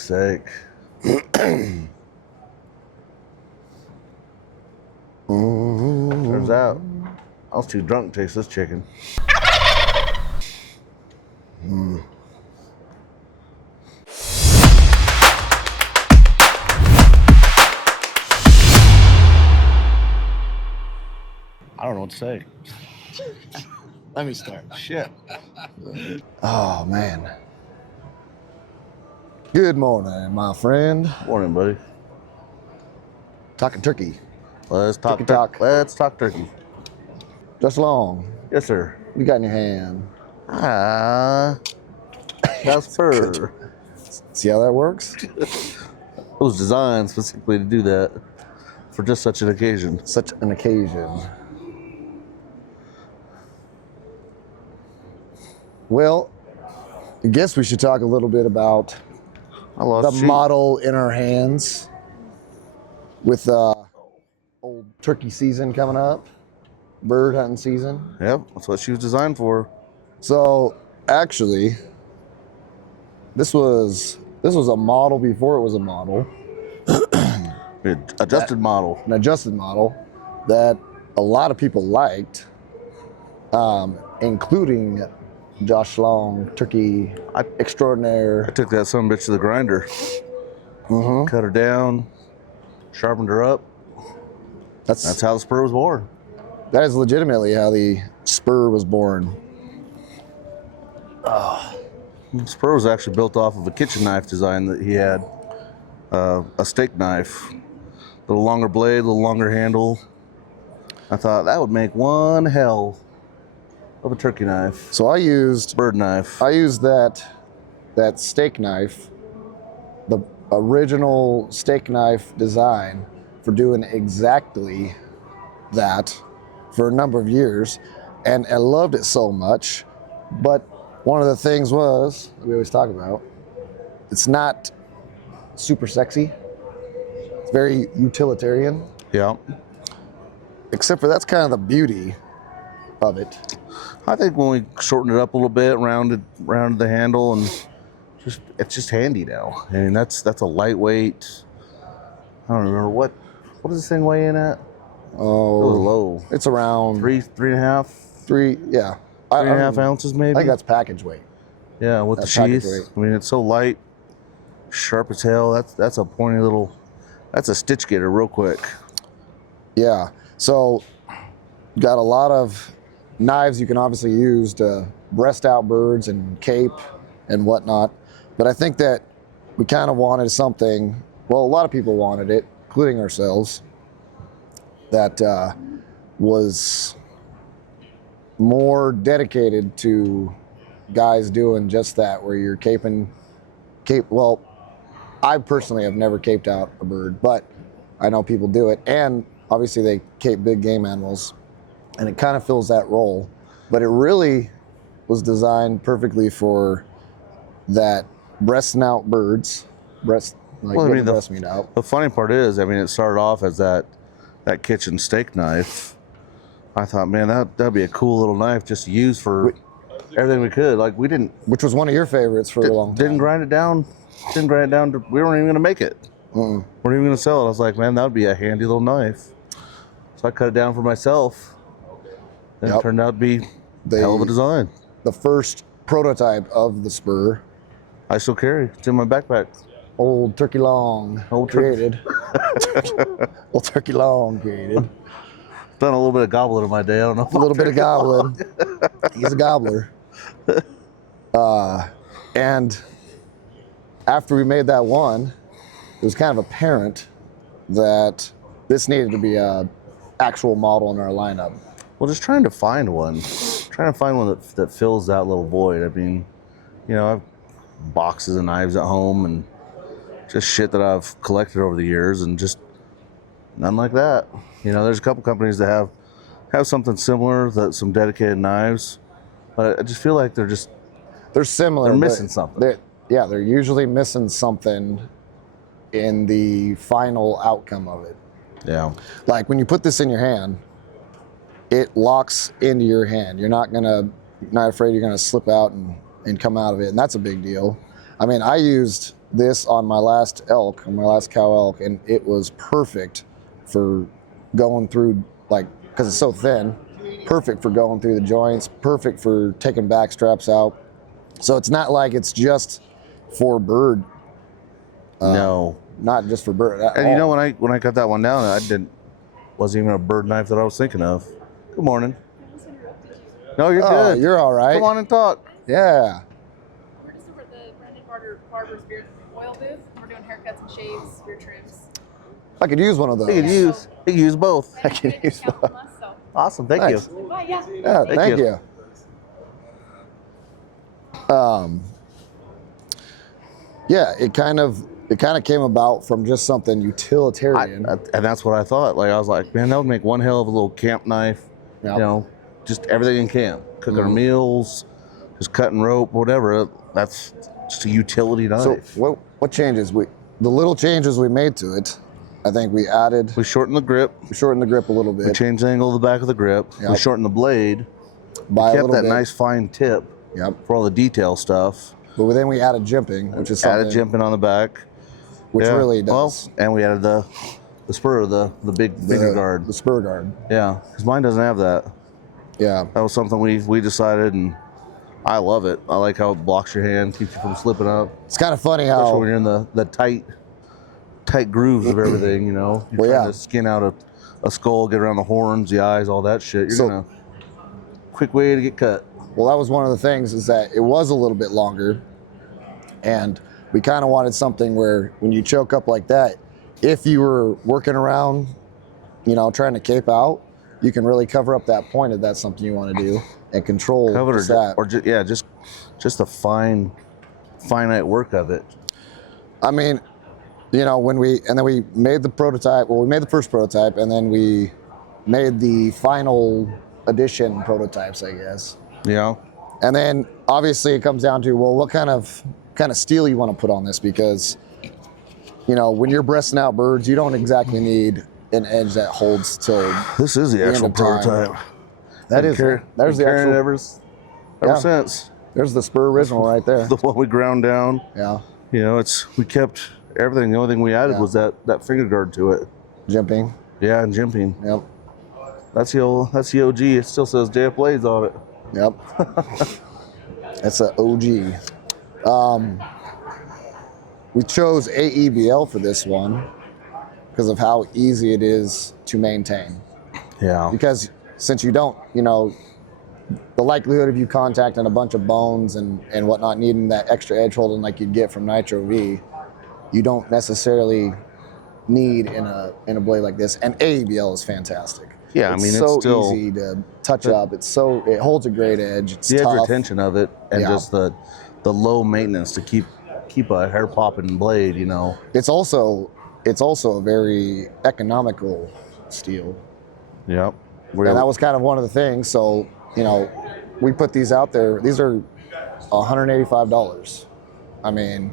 fuck's sake. Turns out I was too drunk to taste this chicken. I don't know what to say. Let me start. Shit. Oh, man. Good morning, my friend. Morning, buddy. Talking turkey. Let's talk Turkey talk. Let's talk turkey. Just long. Yes, sir. You got in your hand. That's Spur. See how that works? It was designed specifically to do that for just such an occasion. Such an occasion. Well, I guess we should talk a little bit about the model in our hands with old turkey season coming up, bird hunting season. Yep, that's what she was designed for. So actually, this was a model before it was a model. An adjusted model. An adjusted model that a lot of people liked, including Josh Long, turkey extraordinaire. I took that son of a bitch to the grinder. Cut her down, sharpened her up. That's how the Spur was born. That is legitimately how the Spur was born. The Spur was actually built off of a kitchen knife design that he had. A steak knife. A little longer blade, a little longer handle. I thought that would make one hell of a turkey knife. So I used bird knife. I used that steak knife, the original steak knife design, for doing exactly that for a number of years, and I loved it so much. But one of the things was, we always talk about, it's not super sexy. It's very utilitarian. Yeah. Except for that's kind of the beauty of it. I think when we shortened it up a little bit, rounded the handle, and it's just handy now. I mean, that's a lightweight. I don't remember what does this thing weigh in at? Oh, it was low. It's around three and a half. Three and a half ounces, maybe. I think that's package weight. Yeah, with the sheath. I mean, it's so light, sharp as hell. That's a pointy little. That's a stitch getter, real quick. Yeah. So, got a lot of knives you can obviously use to breast out birds and cape and whatnot. But I think that we kind of wanted something, well, a lot of people wanted it, including ourselves, that was more dedicated to guys doing just that, where you're well, I personally have never caped out a bird, but I know people do it. And obviously they cape big game animals, and it kind of fills that role. But it really was designed perfectly for that breasting out birds, breast meat out. The funny part is, I mean, it started off as that kitchen steak knife. I thought, man, that'd be a cool little knife just to use for everything we could. Like, we didn't. Which was one of your favorites for a long time. Didn't grind it down. We weren't even gonna make it. Weren't even gonna sell it. I was like, man, that would be a handy little knife. So I cut it down for myself. And it turned out to be a hell of a design. The first prototype of the Spur. I still carry. It's in my backpack. Old Turkey Long created. Old Turkey Long created. Done a little bit of gobbling in my day. I don't know. A little bit of gobbling. He's a gobbler. And after we made that one, it was kind of apparent that this needed to be a actual model in our lineup. Well, just trying to find one that fills that little void. I mean, you know, I have boxes of knives at home and just shit that I've collected over the years, and just none like that. You know, there's a couple companies that have something similar, some dedicated knives, but I just feel like they're similar. They're missing something. They're usually missing something in the final outcome of it. Yeah. Like when you put this in your hand, it locks into your hand. You're not afraid you're gonna slip out and come out of it, and that's a big deal. I mean, I used this on my last elk, on my last cow elk, and it was perfect for going through, like, because it's so thin, perfect for going through the joints, perfect for taking back straps out. So it's not like it's just for bird. No. Not just for bird. And you know, when I cut that one down, wasn't even a bird knife that I was thinking of. Good morning. No, you're good. You're all right. Come on and talk. Yeah. We're just over at the Brandon Barber's beard oil booth. We're doing haircuts and shaves, beard trims. I could use one of those. He could use both. I can use both. Awesome. Thank Nice. you. Bye, yeah. Yeah, thank you. Yeah, it kind of came about from just something utilitarian. And that's what I thought. Like, I was like, man, that would make one hell of a little camp knife. Yep. You know, just everything in camp. Cooking our meals, just cutting rope, whatever. That's just a utility knife. So what changes? The little changes we made to it, I think we shortened the grip. We shortened the grip a little bit. We changed the angle of the back of the grip. Yep. We shortened the blade. By we a kept little that bit. nice fine tip for all the detail stuff. But then we added jimping, which is something. Added jimping on the back. Which really does. Well, and we added the spur, the big finger guard. The spur guard. Yeah, because mine doesn't have that. Yeah. That was something we decided, and I love it. I like how it blocks your hand, keeps you from slipping up. It's kind of funny how. Especially when you're in the tight grooves of everything, you know. You're trying to skin out a skull, get around the horns, the eyes, all that shit. You're gonna quick way to get cut. Well, that was one of the things, is that it was a little bit longer, and we kind of wanted something where when you choke up like that, if you were working around, you know, trying to cape out, you can really cover up that point if that's something you want to do and control that. Or just the finite work of it. I mean, you know, when we made the prototype. Well, we made the first prototype, and then we made the final edition prototypes, I guess. Yeah. And then obviously it comes down to, well, what kind of steel you want to put on this, because, you know, when you're breasting out birds, you don't exactly need an edge that holds till. This is the actual prototype. There's the actual. Ever since. There's the Spur original right there. The one we ground down. Yeah. You know, we kept everything. The only thing we added was that finger guard to it. Jimping. Yeah, and jimping. Yep. That's the OG. It still says JF Blades on it. Yep. That's an OG. We chose AEBL for this one because of how easy it is to maintain. Yeah. Because since you don't, you know, the likelihood of you contacting a bunch of bones and whatnot, needing that extra edge holding like you'd get from Nitro V, you don't necessarily need in a blade like this. And AEBL is fantastic. Yeah, it's I mean, so it's still easy to touch up. It holds a great edge. It's the tough. edge retention of it, and just the low maintenance to keep a hair popping blade. You know, it's also a very economical steel. Yep. And that was kind of one of the things. So, you know, we put these out there. These are $185. I mean,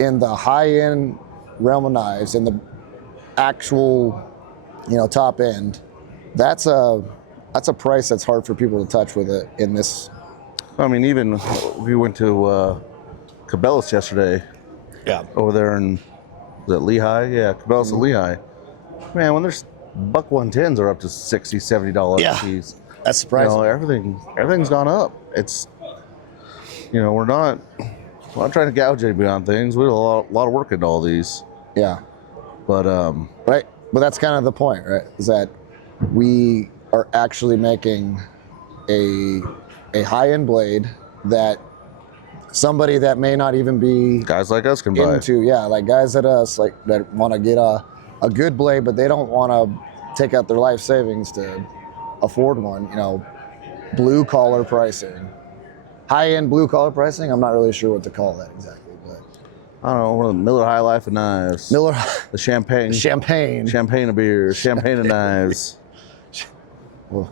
in the high-end realm of knives, in the actual, you know, top end, that's a price that's hard for people to touch with it in this. I mean, even we went to Cabela's yesterday. Yeah. Over there in, was it Lehigh? Yeah, Cabela's at Lehigh. Man, when there's buck 110s are up to $60, $70 a piece. That's surprising. You know, everything's gone up. It's, you know, we're not trying to gouge anybody on things. We have a lot of work into all these. Yeah. But right. But that's kind of the point, right? Is that we are actually making a high-end blade that somebody that may not even be guys like us can buy. Like guys like us, like that want to get a good blade, but they don't want to take out their life savings to afford one. You know, blue collar pricing, high-end blue collar pricing. I'm not really sure what to call that exactly. I don't know, one of the Miller High Life of knives. The champagne of beers, champagne of knives. Well,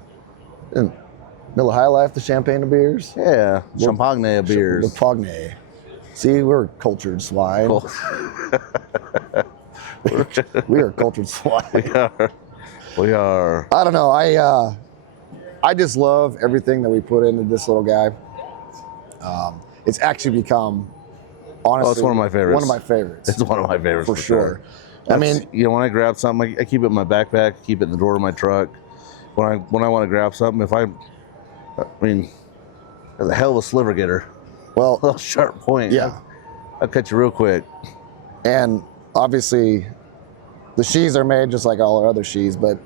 Miller High Life, the champagne of beers. Yeah, champagne of beers. Champagne. See, we're cultured swine. We are cultured swine. We are. I don't know. I just love everything that we put into this little guy. It's actually become honestly, it's one of my favorites. One of my favorites. It's one of my favorites for sure. I mean, you know, when I grab something, I keep it in my backpack, keep it in the door of my truck. When I want to grab something, there's a hell of a sliver getter. well, A little sharp point. yeah. I'll cut you real quick. And obviously, the sheaths are made just like all our other sheaths, but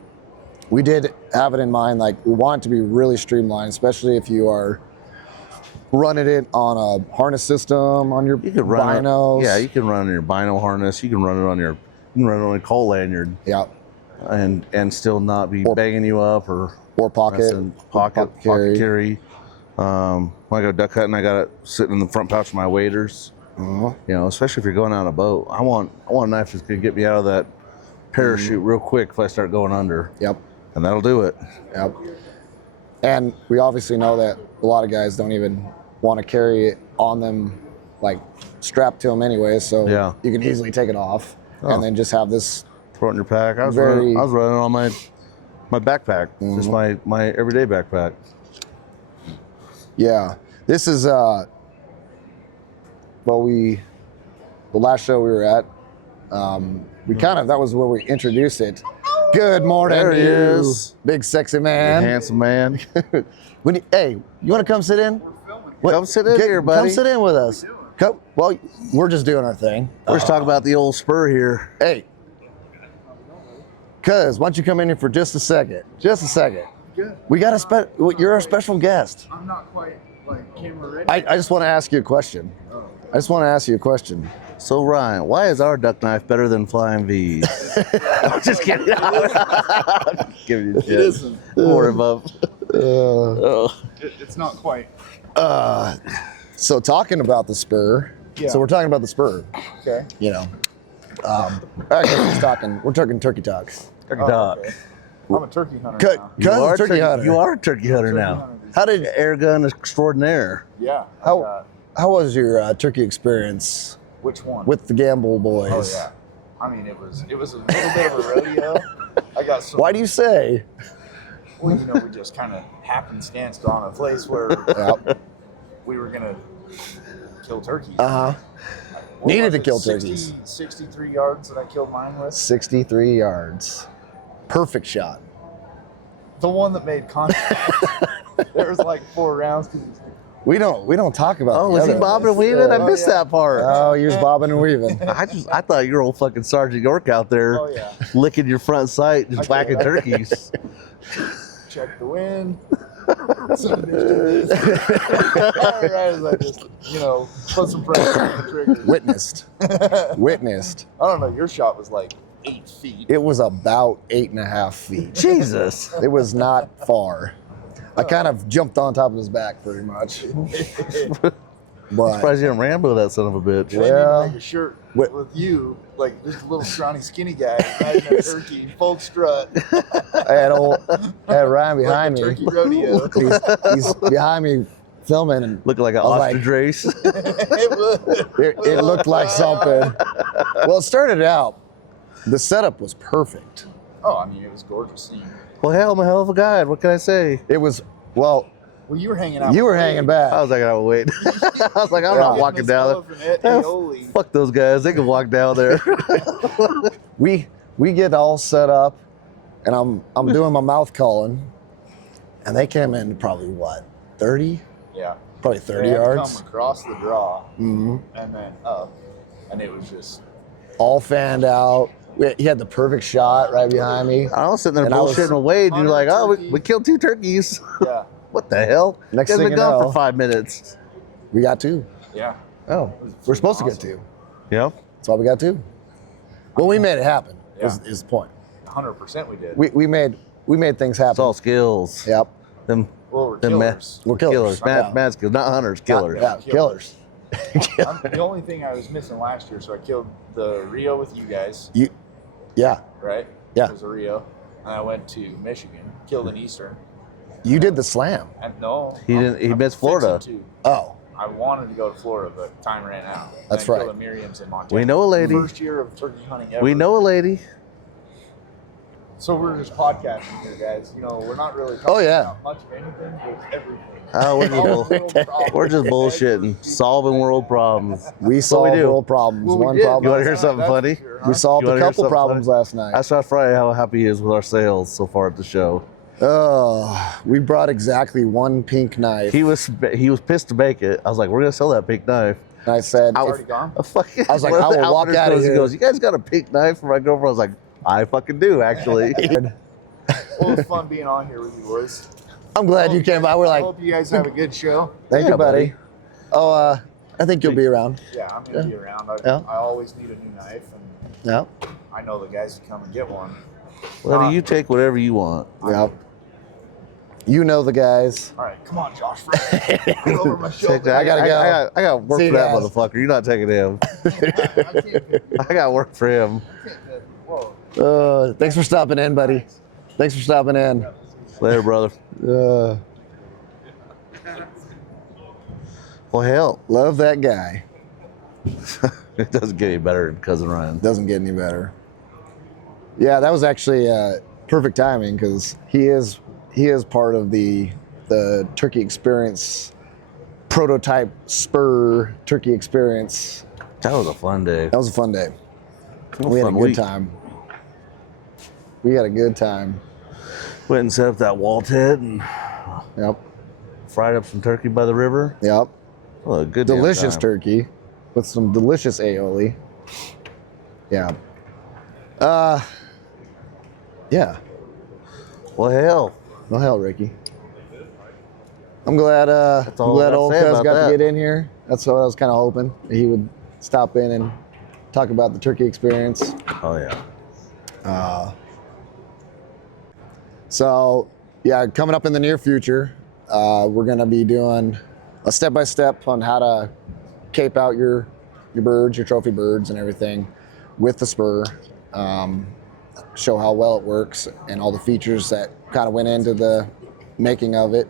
we did have it in mind, like we want it to be really streamlined, especially if you are running it on a harness system on your binos. You can run on your bino harness. You can run it on a coal lanyard. Yeah. And still not be banging you up or pocket carry. When I go duck hunting, I got it sitting in the front pouch of my waders. You know, especially if you're going on a boat, I want a knife that's gonna get me out of that parachute real quick if I start going under. Yep. And that'll do it. Yep. And we obviously know that a lot of guys don't even want to carry it on them, like strapped to them anyway. So you can easily take it off and then just have this. Throw it in your pack. I was running on my backpack, just my everyday backpack. Yeah, this is the last show we were at. That was where we introduced it. Good morning, there he is, big sexy man, handsome man. Hey, you want to come sit in? Come sit in here, buddy. Come sit in with us. Come. Well, we're just doing our thing. We're just talking about the old Spur here. Hey, cuz why don't you come in here for just a second? Just a second. Good. We got you're our special guest. I'm not quite like camera ready. I just want to ask you a question. So Ryan, why is our duck knife better than Flying V's? I'm just kidding. Give you shit. It isn't. More above. It's not quite. So talking about the Spur. Yeah. So we're talking about the Spur. Okay. You know. Actually, we're talking turkey talk. Turkey talk. Okay. I'm a turkey hunter now. You are turkey hunter. You are a turkey hunter now. hunter. How did Air gun extraordinaire. Yeah. how was your turkey experience Which one? with the Gambl boys? Oh yeah. I mean, it was a little bit of a rodeo. I got some. Why do you say? Well, you know, we just kind of happenstanced on a place where we were gonna kill turkeys. What Needed to kill turkeys. 63 yards that I killed mine with. 63 yards. Perfect shot. The one that made contact. There was like 4 rounds. We don't talk about. Oh, was he bobbing and weaving? I missed that part. Oh, he was bobbing and weaving. I thought you were old fucking Sergeant York out there licking your front sight, just whacking turkeys. Check the wind. Some bitch did this. Right as I just, put some pressure on the trigger. Witnessed. I don't know, your shot was like 8 feet. It was about 8.5 feet. Jesus. It was not far. I kind of jumped on top of his back pretty much. But Surprised you didn't Rambo that son of a bitch. I didn't even make a shirt with you, like just a little scrawny skinny guy riding a turkey, full strut. I had Ryan behind like me. Turkey rodeo. He's behind me filming and Looking like an ostrich race. it looked like something. Well, it started out, the setup was perfect. Oh, I mean, it was gorgeous scene. Well, hell, I'm a hell of a guide. What can I say? It was, well, you were hanging out. You were hanging back. I was like, oh, wait. I was like, I'm not walking down there. Fuck those guys. They can walk down there. We get all set up, and I'm doing my mouth calling, and they came in probably, 30? Yeah. Probably 30 they had yards. To come across the draw, and then up, and it was just all fanned out. He had the perfect shot right behind me. I was sitting there bullshitting away, and you're like, oh, we killed 2 turkeys. Yeah. What the hell? Next thing thing been you gone know, for 5 minutes. We got 2. Yeah. Oh, we're supposed to get 2. Yep. That's why we got 2. Well, we made it happen. Yeah. Is the point. 100% we did. We made things happen. It's all skills. Yep. We're killers. We're killers. Mad skills, not hunters, killers. Yeah, killers. The only thing I was missing last year, so I killed the Rio with you guys. Yeah. Right? Yeah. It was a Rio. And I went to Michigan, killed an Eastern. You did the slam. And no. He didn't. He missed Florida. Oh. I wanted to go to Florida, but time ran out. That's and I right. killed a Miriam's in Montana. We know a lady. First year of turkey hunting ever. We know a lady. So we're just podcasting here, guys. You know, we're not really talking Oh, yeah. about much of anything, but everything. Oh, we're just, All bull- world problems. we're just bullshitting, solving world problems. We solve do. world problems. Well, we One did. problem. You wanna hear That's for something funny? sure, huh? We solved You a wanna hear couple something problems funny? last night. I saw Friday how happy he is with our sales so far at the show. We brought exactly one pink knife. He was pissed to make it. I was like, we're gonna sell that pink knife. And I said, It's already gone. I fucking. I was like, one I of the will walk outfitters out of goes, here. He goes, you guys got a pink knife for my girlfriend? I was like, I fucking do actually. Well, it's fun being on here with you boys. I'm glad you came by. We're I like, hope you guys have a good show. thank Yeah, you, buddy. buddy. Oh, I think you'll be around. Yeah, I'm gonna be around. Yeah. I always need a new knife, and Yeah. I know the guys who come and get one. Well, you take whatever you want. Yep. You know the guys. All right, come on, Josh. Get over my shoulder. I gotta go. I got work See for you that guys. motherfucker. You're not taking him. I can't. I got work for him. Whoa. Thanks for stopping in, buddy. Thanks for stopping in. Later, brother. Well, hell, Love that guy. it doesn't get any better than Cousin Ryan. Doesn't get any better. Yeah, that was actually perfect timing because he is part of the turkey experience prototype Spur turkey experience. That was a fun day. That was a fun day. What We had a fun good week. time. We had a good time. Went and set up that wall tent and Yep. fried up some turkey by the river. Yep. Oh, a good damn Delicious time. turkey with some delicious aioli. Yeah. Yeah. Well, hell, Well, hell, Ricky. I'm glad. I'm all I glad gotta old say cuz about got that. to get in here. That's what I was kind of hoping that he would stop in and talk about the turkey experience. oh yeah. So, yeah, coming up in the near future, we're gonna be doing a step-by-step on how to cape out your birds, your trophy birds, and everything with the Spur. Show how well it works and all the features that kind of went into the making of it.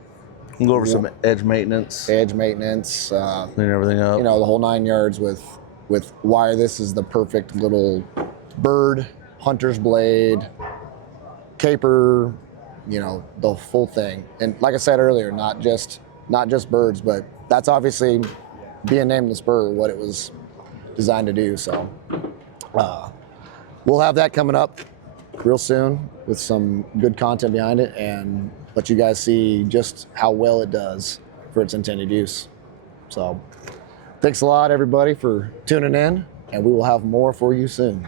We'll go over some edge maintenance, Edge maintenance, clean everything up. you know, the whole 9 yards with why this is the perfect little bird, hunter's blade, caper, you know, the full thing. And like I said earlier, not just birds, but that's obviously being named the Spur, what it was designed to do. So we'll have that coming up real soon with some good content behind it and let you guys see just how well it does for its intended use. So thanks a lot, everybody, for tuning in, and we will have more for you soon.